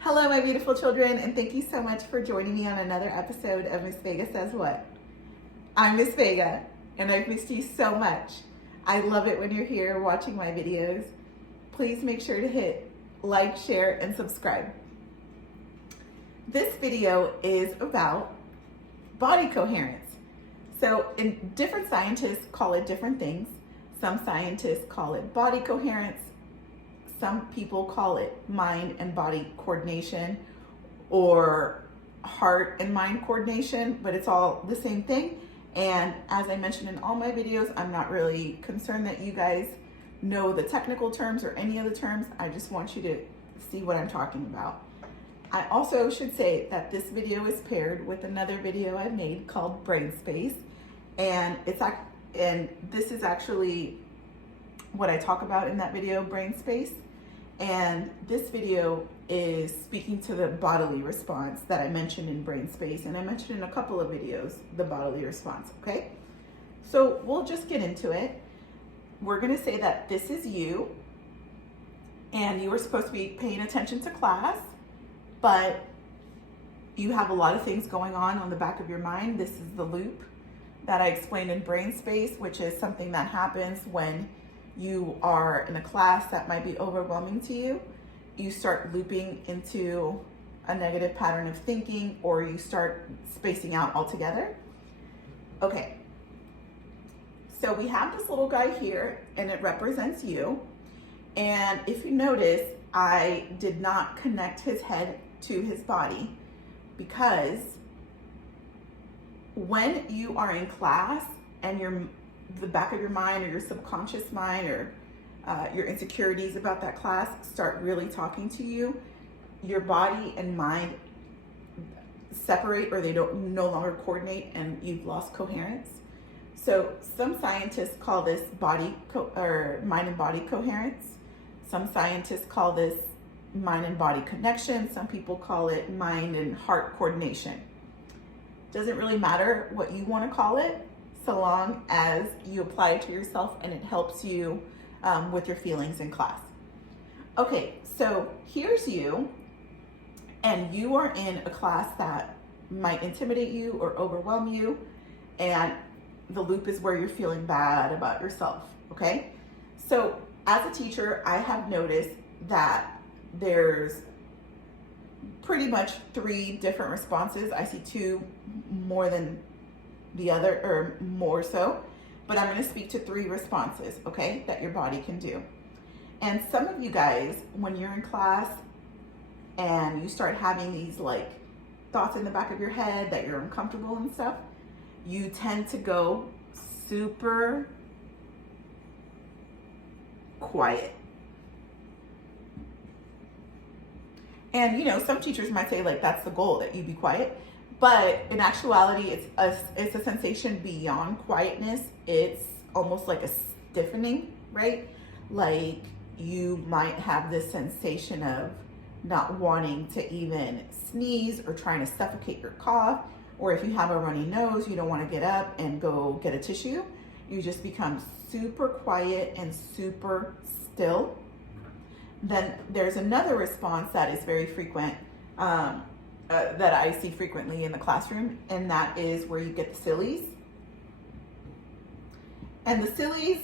Hello, my beautiful children, and thank you so much for joining me on another episode of Miss Vega Says What. I'm Miss Vega, and I've missed you so much. I love it when you're here watching my videos. Please make sure to hit like, share, and subscribe. This video is about body coherence. So, different scientists call it different things. Some scientists call it body coherence. Some people call it mind and body coordination or heart and mind coordination, but it's all the same thing. And as I mentioned in all my videos, I'm not really concerned that you guys know the technical terms or any of the terms. I just want you to see what I'm talking about. I also should say that this video is paired with another video I made called Brain Space. And this is actually what I talk about in that video, Brain Space. And this video is speaking to the bodily response that I mentioned in Brain Space, and I mentioned in a couple of videos, the bodily response, okay? So we'll just get into it. We're gonna say that this is you, and you were supposed to be paying attention to class, but you have a lot of things going on the back of your mind. This is the loop that I explained in Brain Space, which is something that happens when you are in a class that might be overwhelming to you. You start looping into a negative pattern of thinking, or you start spacing out altogether. Okay, so we have this little guy here, and it represents you. And if you notice, I did not connect his head to his body, because when you are in class and the back of your mind or your subconscious mind or your insecurities about that class start really talking to you, your body and mind separate, or they don't no longer coordinate, and you've lost coherence. So some scientists call this mind and body coherence. Some scientists call this mind and body connection. Some people call it mind and heart coordination. Doesn't really matter what you want to call it, so long as you apply it to yourself and it helps you with your feelings in class. Okay, so here's you, and you are in a class that might intimidate you or overwhelm you, and the loop is where you're feeling bad about yourself, okay? So as a teacher, I have noticed that there's pretty much 3 different responses. I see 2 more than the other, or more so, but I'm going to speak to 3 responses, okay, that your body can do. And some of you guys, when you're in class and you start having these like thoughts in the back of your head that you're uncomfortable and stuff, you tend to go super quiet. And some teachers might say like that's the goal, that you be quiet. But in actuality, it's a sensation beyond quietness. It's almost like a stiffening, right? Like you might have this sensation of not wanting to even sneeze, or trying to suffocate your cough. Or if you have a runny nose, you don't want to get up and go get a tissue. You just become super quiet and super still. Then there's another response that is very frequent, that I see frequently in the classroom, and that is where you get the sillies. And the sillies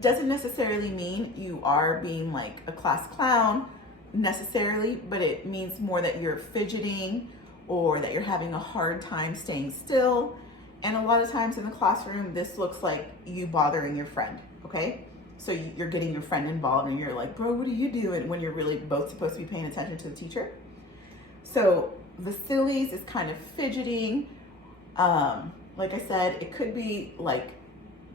doesn't necessarily mean you are being like a class clown necessarily, but it means more that you're fidgeting, or that you're having a hard time staying still. And a lot of times in the classroom, this looks like you bothering your friend, okay? So you're getting your friend involved, and you're like, bro, what are you doing? When you're really both supposed to be paying attention to the teacher. So the sillies is kind of fidgeting. Like I said, it could be like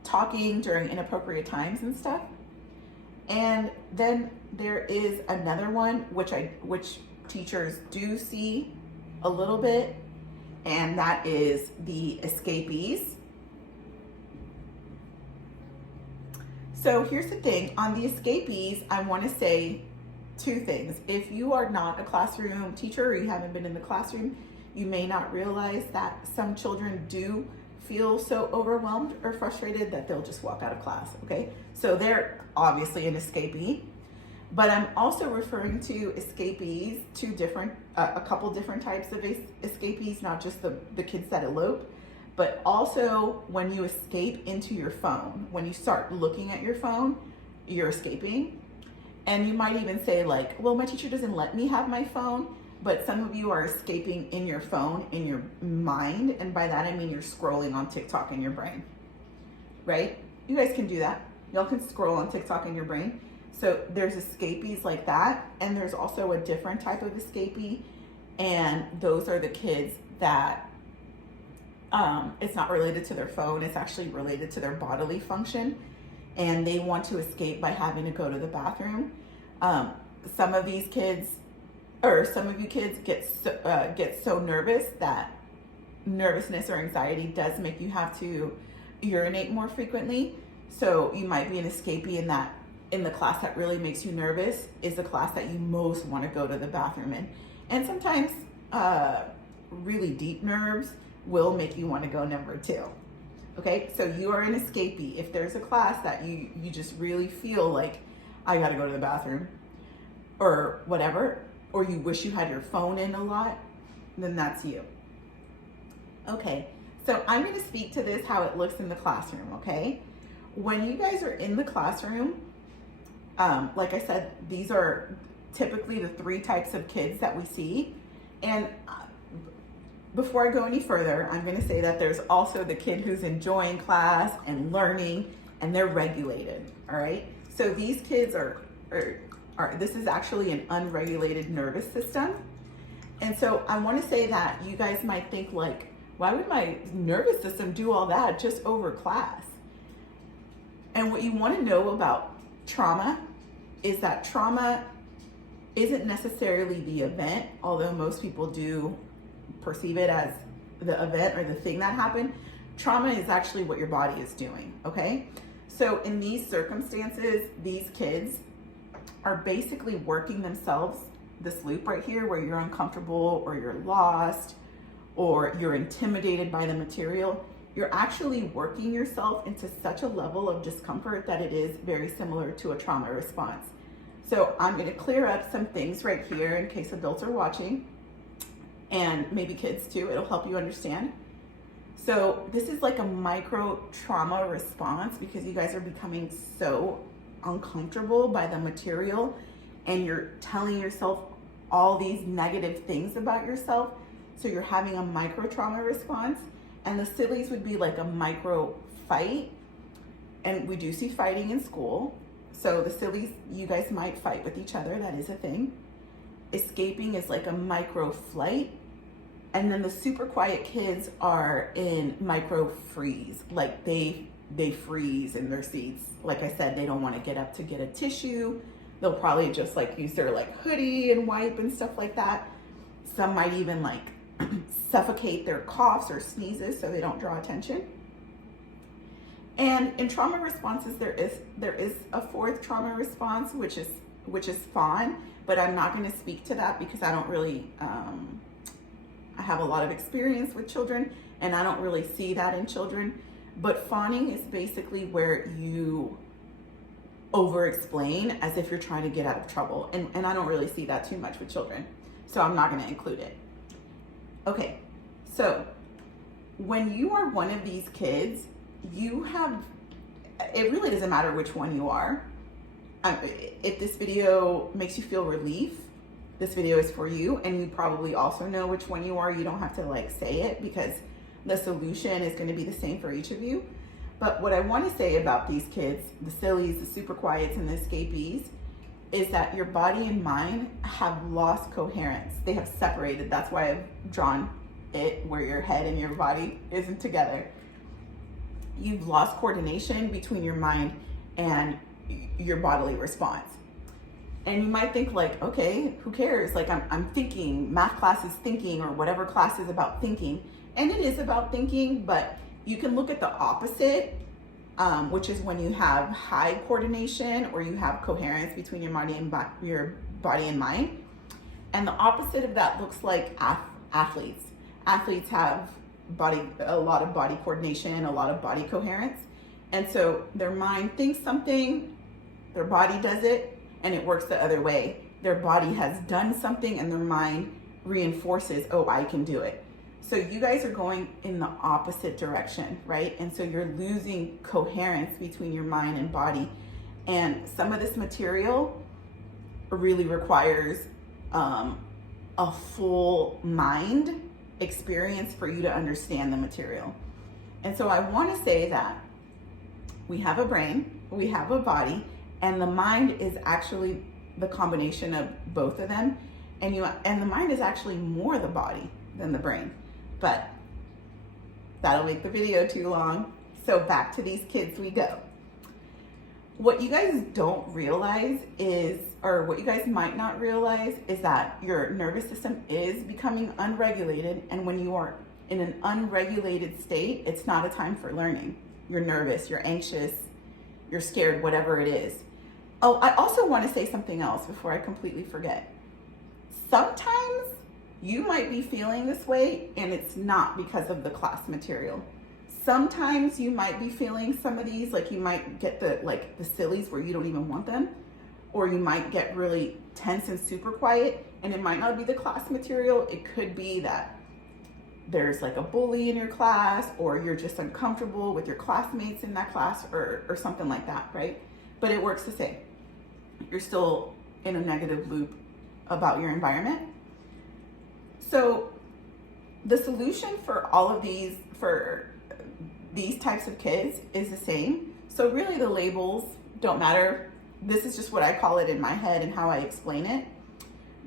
talking during inappropriate times and stuff. And then there is another one, which teachers do see a little bit, and that is the escapees. So here's the thing, on the escapees, I want to say 2 things. If you are not a classroom teacher, or you haven't been in the classroom, you may not realize that some children do feel so overwhelmed or frustrated that they'll just walk out of class, okay? So they're obviously an escapee. But I'm also referring to escapees, a couple different types of escapees, not just the kids that elope, but also when you escape into your phone. When you start looking at your phone, you're escaping. And you might even say like, well, my teacher doesn't let me have my phone, but some of you are escaping in your phone, in your mind. And by that, I mean you're scrolling on TikTok in your brain, right? You guys can do that. Y'all can scroll on TikTok in your brain. So there's escapees like that. And there's also a different type of escapee. And those are the kids that it's not related to their phone. It's actually related to their bodily function. And they want to escape by having to go to the bathroom. Some of these kids, or some of you kids get so nervous that nervousness or anxiety does make you have to urinate more frequently. So you might be an escapee in the class that really makes you nervous is the class that you most want to go to the bathroom in. And sometimes really deep nerves will make you want to go number 2. Okay, so you are an escapee. If there's a class that you just really feel like, I gotta go to the bathroom or whatever, or you wish you had your phone in a lot, then that's you. Okay, so I'm gonna speak to this, how it looks in the classroom, okay? When you guys are in the classroom, like I said, these are typically the 3 types of kids that we see. And before I go any further, I'm going to say that there's also the kid who's enjoying class and learning, and they're regulated, all right? So these kids are this is actually an unregulated nervous system. And so I want to say that you guys might think like, why would my nervous system do all that just over class? And what you want to know about trauma is that trauma isn't necessarily the event, although most people do perceive it as the event or the thing that happened. Trauma is actually what your body is doing, okay? So in these circumstances, these kids are basically working themselves, this loop right here where you're uncomfortable or you're lost or you're intimidated by the material. You're actually working yourself into such a level of discomfort that it is very similar to a trauma response. So I'm going to clear up some things right here in case adults are watching, and maybe kids too. It'll help you understand. So this is like a micro trauma response because you guys are becoming so uncomfortable by the material and you're telling yourself all these negative things about yourself. So you're having a micro trauma response, and the sillies would be like a micro fight. And we do see fighting in school. So the sillies, you guys might fight with each other. That is a thing. Escaping is like a micro flight. And then the super quiet kids are in micro freeze. Like they freeze in their seats. Like I said, they don't want to get up to get a tissue. They'll probably just like use their like hoodie and wipe and stuff like that. Some might even like suffocate their coughs or sneezes so they don't draw attention. And in trauma responses, there is a 4th trauma response, which is fawn, but I'm not going to speak to that because I don't really, I have a lot of experience with children and I don't really see that in children. But fawning is basically where you over-explain as if you're trying to get out of trouble. And I don't really see that too much with children, so I'm not going to include it. Okay, so when you are one of these kids, it really doesn't matter which one you are. If this video makes you feel relief, this video is for you, and you probably also know which one you are. You don't have to like say it because the solution is going to be the same for each of you. But what I want to say about these kids, the sillies, the super quiets, and the escapees, is that your body and mind have lost coherence. They have separated. That's why I've drawn it where your head and your body isn't together. You've lost coordination between your mind and your bodily response. And you might think like, okay, who cares? Like I'm thinking, math class is thinking, or whatever class is about thinking. And it is about thinking, but you can look at the opposite, which is when you have high coordination or you have coherence between your body and mind. And the opposite of that looks like athletes. Athletes have a lot of body coordination, a lot of body coherence. And so their mind thinks something, their body does it, and it works the other way. Their body has done something and their mind reinforces, oh, I can do it. So you guys are going in the opposite direction, right? And so you're losing coherence between your mind and body. And some of this material really requires a full mind experience for you to understand the material. And so I want to say that we have a brain, we have a body, and the mind is actually the combination of both of them. And the mind is actually more the body than the brain. But that'll make the video too long. So back to these kids we go. What you guys don't realize is, or what you guys might not realize, is that your nervous system is becoming unregulated. And when you are in an unregulated state, it's not a time for learning. You're nervous, you're anxious, you're scared, whatever it is. Oh, I also want to say something else before I completely forget. Sometimes you might be feeling this way and it's not because of the class material. Sometimes you might be feeling some of these, like you might get the sillies where you don't even want them, or you might get really tense and super quiet, and it might not be the class material. It could be that there's like a bully in your class, or you're just uncomfortable with your classmates in that class, or something like that, right? But it works the same. You're still in a negative loop about your environment. So the solution for all of these, for these types of kids, is the same. So really the labels don't matter. This is just what I call it in my head and how I explain it.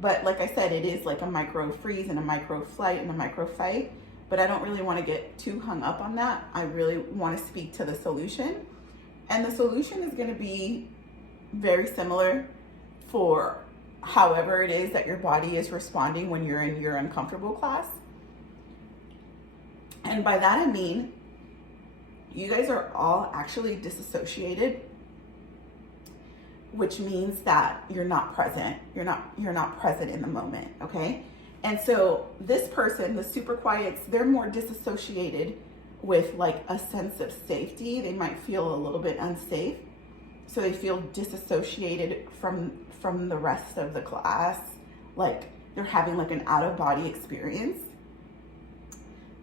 But like I said, it is like a micro freeze and a micro flight and a micro fight. But I don't really want to get too hung up on that. I really want to speak to the solution. And the solution is going to be very similar for however it is that your body is responding when you're in your uncomfortable class. And by that I mean, you guys are all actually disassociated, which means that you're not present. You're not present in the moment, okay? And so this person, the super quiets, they're more disassociated with like a sense of safety. They might feel a little bit unsafe. So they feel disassociated from the rest of the class, like they're having like an out-of-body experience.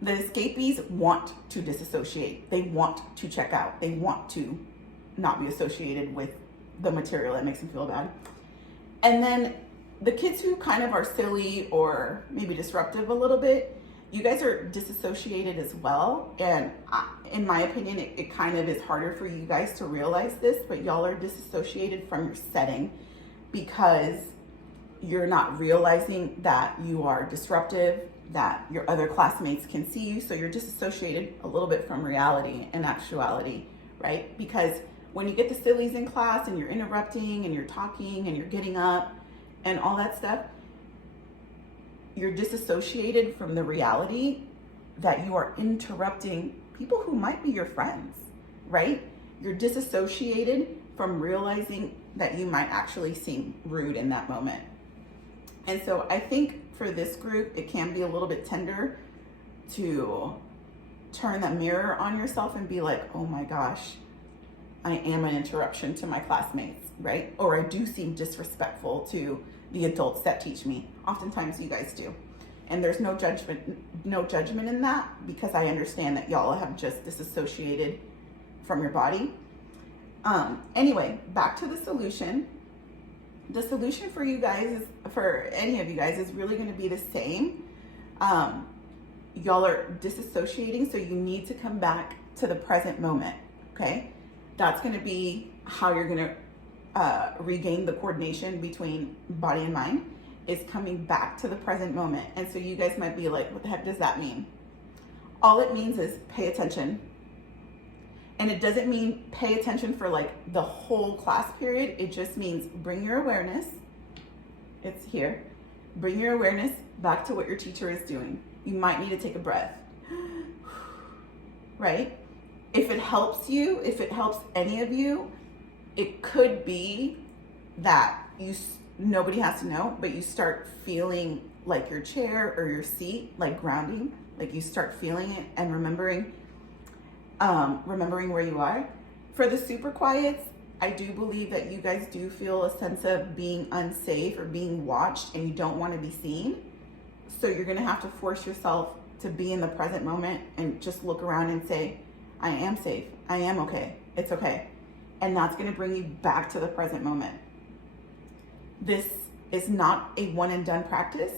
The escapees want to disassociate. They want to check out. They want to not be associated with the material that makes them feel bad. And then the kids who kind of are silly or maybe disruptive a little bit, you guys are disassociated as well. And in my opinion, it kind of is harder for you guys to realize this, but y'all are disassociated from your setting because you're not realizing that you are disruptive, that your other classmates can see you. So you're disassociated a little bit from reality and actuality, right? Because when you get the sillies in class and you're interrupting and you're talking and you're getting up and all that stuff, you're disassociated from the reality that you are interrupting people who might be your friends, right? You're disassociated from realizing that you might actually seem rude in that moment. And so I think for this group, it can be a little bit tender to turn that mirror on yourself and be like, oh my gosh, I am an interruption to my classmates, right? Or I do seem disrespectful to the adults that teach me. Oftentimes you guys do. And there's no judgment in that, because I understand that y'all have just disassociated from your body. Anyway, back to the solution. The solution for you guys, for any of you guys, is really going to be the same. Y'all are disassociating, so you need to come back to the present moment, okay? That's going to be how you're going to regain the coordination between body and mind, is coming back to the present moment. And so you guys might be like, what the heck does that mean? All it means is pay attention. And it doesn't mean pay attention for like the whole class period. It just means bring your awareness. It's here. Bring your awareness back to what your teacher is doing. You might need to take a breath, right? If it helps you, if it helps any of you, it could be that nobody has to know, but you start feeling like your chair or your seat, like grounding, like you start feeling it and remembering where you are. For the super quiets, I do believe that you guys do feel a sense of being unsafe or being watched and you don't want to be seen. So you're going to have to force yourself to be in the present moment and just look around and say, I am safe. I am okay. It's okay. And that's going to bring you back to the present moment. This is not a one and done practice.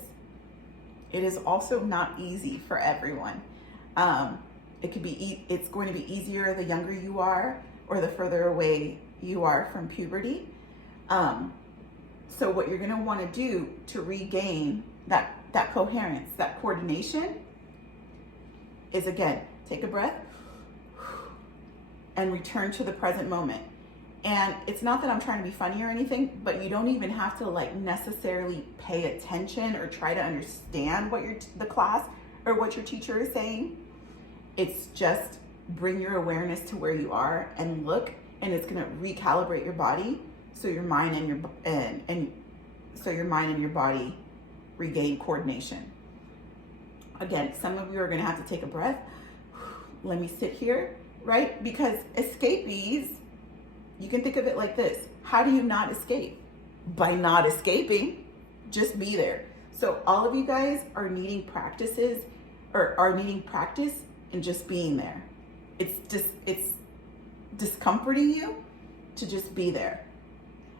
It is also not easy for everyone. It's going to be easier the younger you are or the further away you are from puberty. So what you're going to want to do to regain that coherence, that coordination, is again, take a breath and return to the present moment. And it's not that I'm trying to be funny or anything, but you don't even have to like necessarily pay attention or try to understand what the class or what your teacher is saying. It's just bring your awareness to where you are and look, and it's going to recalibrate your body so your mind and your body regain coordination. Again, some of you are going to have to take a breath. Let me sit here, right? Because escapees, you can think of it like this. How do you not escape? By not escaping, just be there. So all of you guys are needing practices or are needing practice in just being there. It's discomforting you to just be there.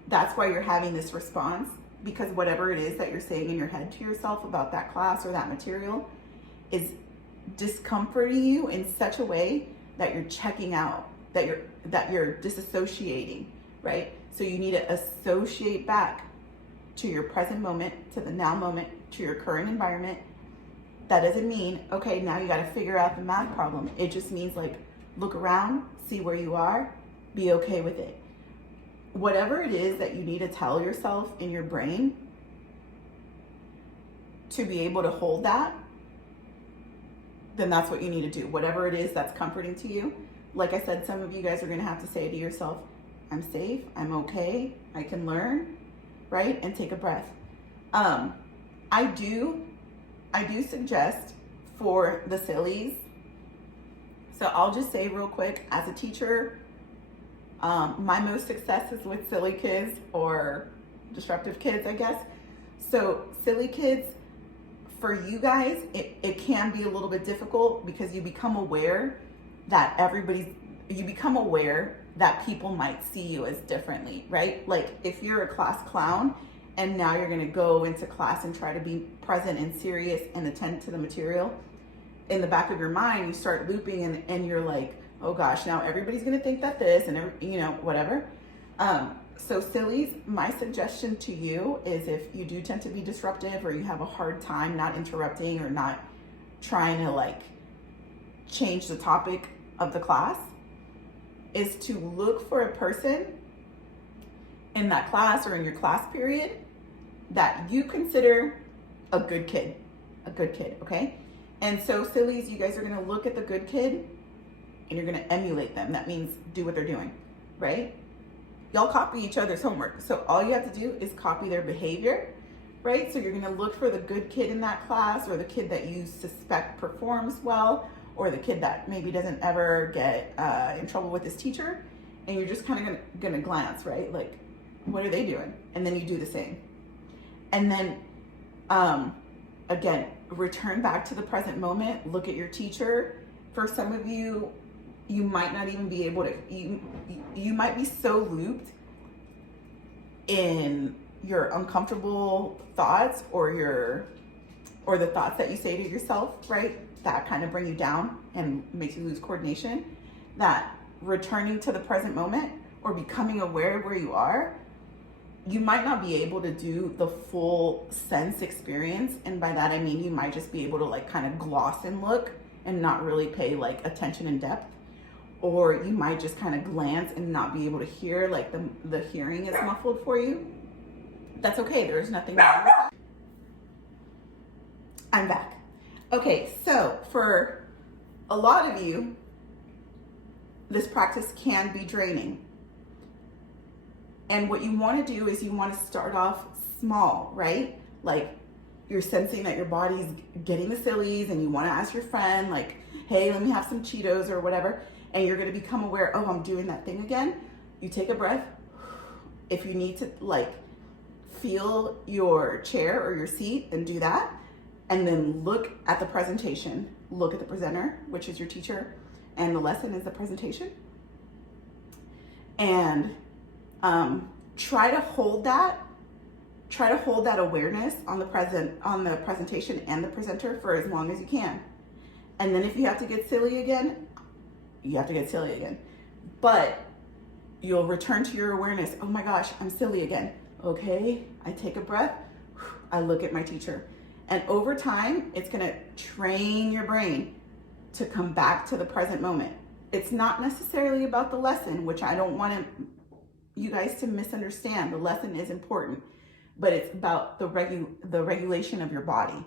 That's why you're having this response, because whatever it is that you're saying in your head to yourself about that class or that material is discomforting you in such a way that you're checking out, that you're disassociating, right? So you need to associate back to your present moment, to the now moment, to your current environment. That doesn't mean, okay, now you got to figure out the math problem. It just means like, look around, see where you are, be okay with it. Whatever it is that you need to tell yourself in your brain to be able to hold that, then that's what you need to do. Whatever it is that's comforting to you. Like I said, some of you guys are going to have to say to yourself, I'm safe, I'm okay, I can learn, right? And take a breath. I do suggest for the sillies. So I'll just say real quick, as a teacher, my most success is with silly kids or disruptive kids, I guess. So silly kids, for you guys, it can be a little bit difficult because you become aware that people might see you as differently, right? Like if you're a class clown and now you're gonna go into class and try to be present and serious and attend to the material, in the back of your mind, you start looping and you're like, oh gosh, now everybody's gonna think that this and whatever. So sillies, my suggestion to you is if you do tend to be disruptive or you have a hard time not interrupting or not trying to like change the topic of the class, is to look for a person in that class or in your class period that you consider a good kid, okay? And so sillies, you guys are gonna look at the good kid and you're gonna emulate them. That means do what they're doing, right? Y'all copy each other's homework. So all you have to do is copy their behavior, right? So you're gonna look for the good kid in that class or the kid that you suspect performs well or the kid that maybe doesn't ever get in trouble with his teacher. And you're just kind of gonna glance, right? Like, what are they doing? And then you do the same. And then, again, return back to the present moment, look at your teacher. For some of you, you might not even be able to, you might be so looped in your uncomfortable thoughts or the thoughts that you say to yourself, right? That kind of bring you down and makes you lose coordination, that returning to the present moment or becoming aware of where you are, you might not be able to do the full sense experience. And by that, I mean, you might just be able to like kind of gloss and look and not really pay like attention in depth. Or you might just kind of glance and not be able to hear, like the hearing is muffled for you. That's okay, there's nothing wrong with that. I'm back. Okay, so for a lot of you, this practice can be draining. And what you want to do is you want to start off small, right? Like you're sensing that your body's getting the sillies and you want to ask your friend like, hey, let me have some Cheetos or whatever. And you're going to become aware, oh, I'm doing that thing again. you take a breath. If you need to like feel your chair or your seat, then do that. And then look at the presentation. Look at the presenter, which is your teacher, and the lesson is the presentation. And try to hold that awareness on the presentation and the presenter for as long as you can. And then if you have to get silly again, you have to get silly again. But you'll return to your awareness. Oh my gosh, I'm silly again. Okay, I take a breath. I look at my teacher. And over time, it's gonna train your brain to come back to the present moment. It's not necessarily about the lesson, which I don't want you guys to misunderstand. The lesson is important, but it's about the regulation of your body.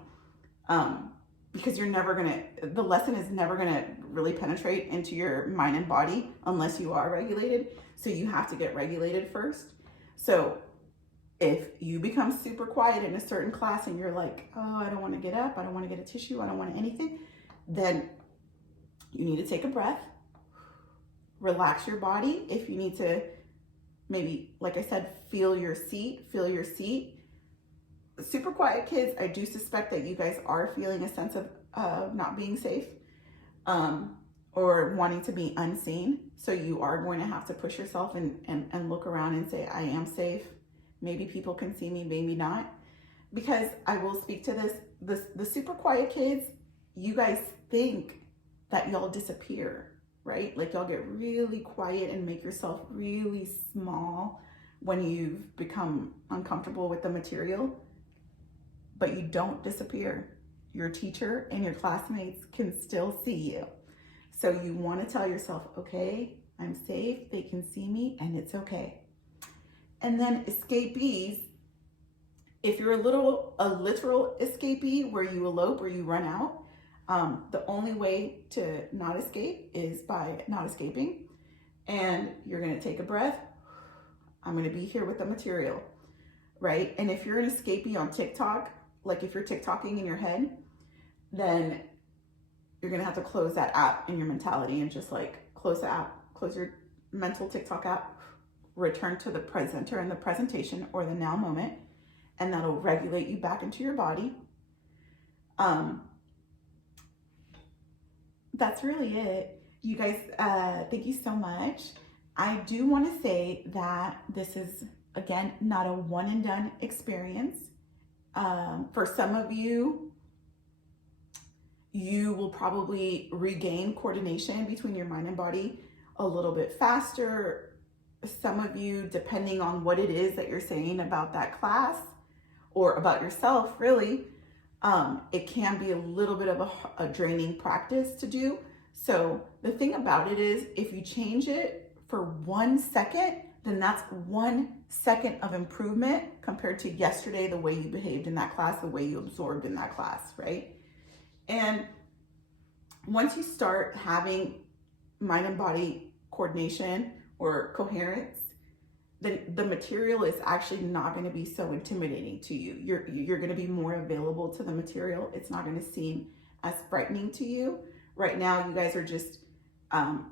Because the lesson is never gonna really penetrate into your mind and body unless you are regulated. So you have to get regulated first. So if you become super quiet in a certain class and you're like, oh, I don't want to get up, I don't want to get a tissue, I don't want anything, then you need to take a breath, relax your body. If you need to, maybe, like I said, feel your seat. Super quiet kids, I do suspect that you guys are feeling a sense of not being safe or wanting to be unseen. So you are going to have to push yourself and look around and say, I am safe. Maybe people can see me, maybe not. Because I will speak to this, the super quiet kids, you guys think that y'all disappear, right? Like y'all get really quiet and make yourself really small when you've become uncomfortable with the material, but you don't disappear. Your teacher and your classmates can still see you. So you want to tell yourself, okay, I'm safe, they can see me, and it's okay. And then escapees, if you're a literal escapee where you elope or you run out, the only way to not escape is by not escaping. And you're gonna take a breath. I'm gonna be here with the material, right? And if you're an escapee on TikTok, like if you're TikToking in your head, then you're gonna have to close that app in your mentality and just like close the app, close your mental TikTok app, return to the presenter and the presentation or the now moment, and that'll regulate you back into your body. That's really it. You guys, thank you so much. I do want to say that this is, again, not a one and done experience. For some of you, you will probably regain coordination between your mind and body a little bit faster. Some of you, depending on what it is that you're saying about that class or about yourself, really, it can be a little bit of a draining practice to do. So the thing about it is, if you change it for 1 second, then that's 1 second of improvement compared to yesterday, the way you behaved in that class, the way you absorbed in that class, right? And once you start having mind and body coordination or coherence, then the material is actually not going to be so intimidating to you. You're going to be more available to the material. It's not going to seem as frightening to you. Right now, you guys are just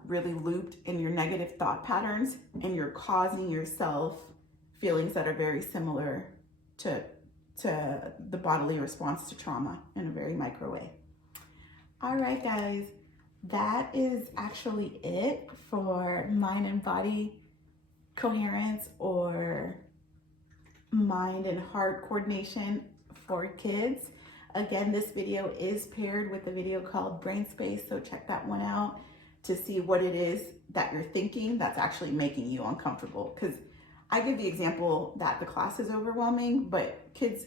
really looped in your negative thought patterns, and you're causing yourself feelings that are very similar to the bodily response to trauma in a very micro way. All right, guys, that is actually it for mind and body coherence or mind and heart coordination for kids. Again, this video is paired with a video called Brain Space, so check that one out to see what it is that you're thinking that's actually making you uncomfortable. Because I give the example that the class is overwhelming, but kids,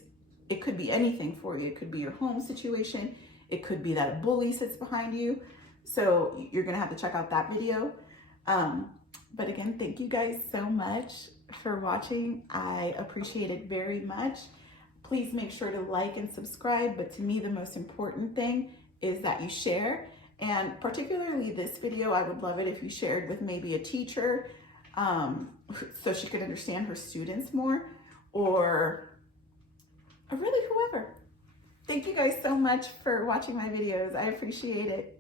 it could be anything for you. It could be your home situation. It could be that a bully sits behind you. So you're gonna have to check out that video. But again, thank you guys so much for watching. I appreciate it very much. Please make sure to like and subscribe. But to me, the most important thing is that you share. And particularly this video, I would love it if you shared with maybe a teacher so she could understand her students more, or really whoever. Thank you guys so much for watching my videos. I appreciate it.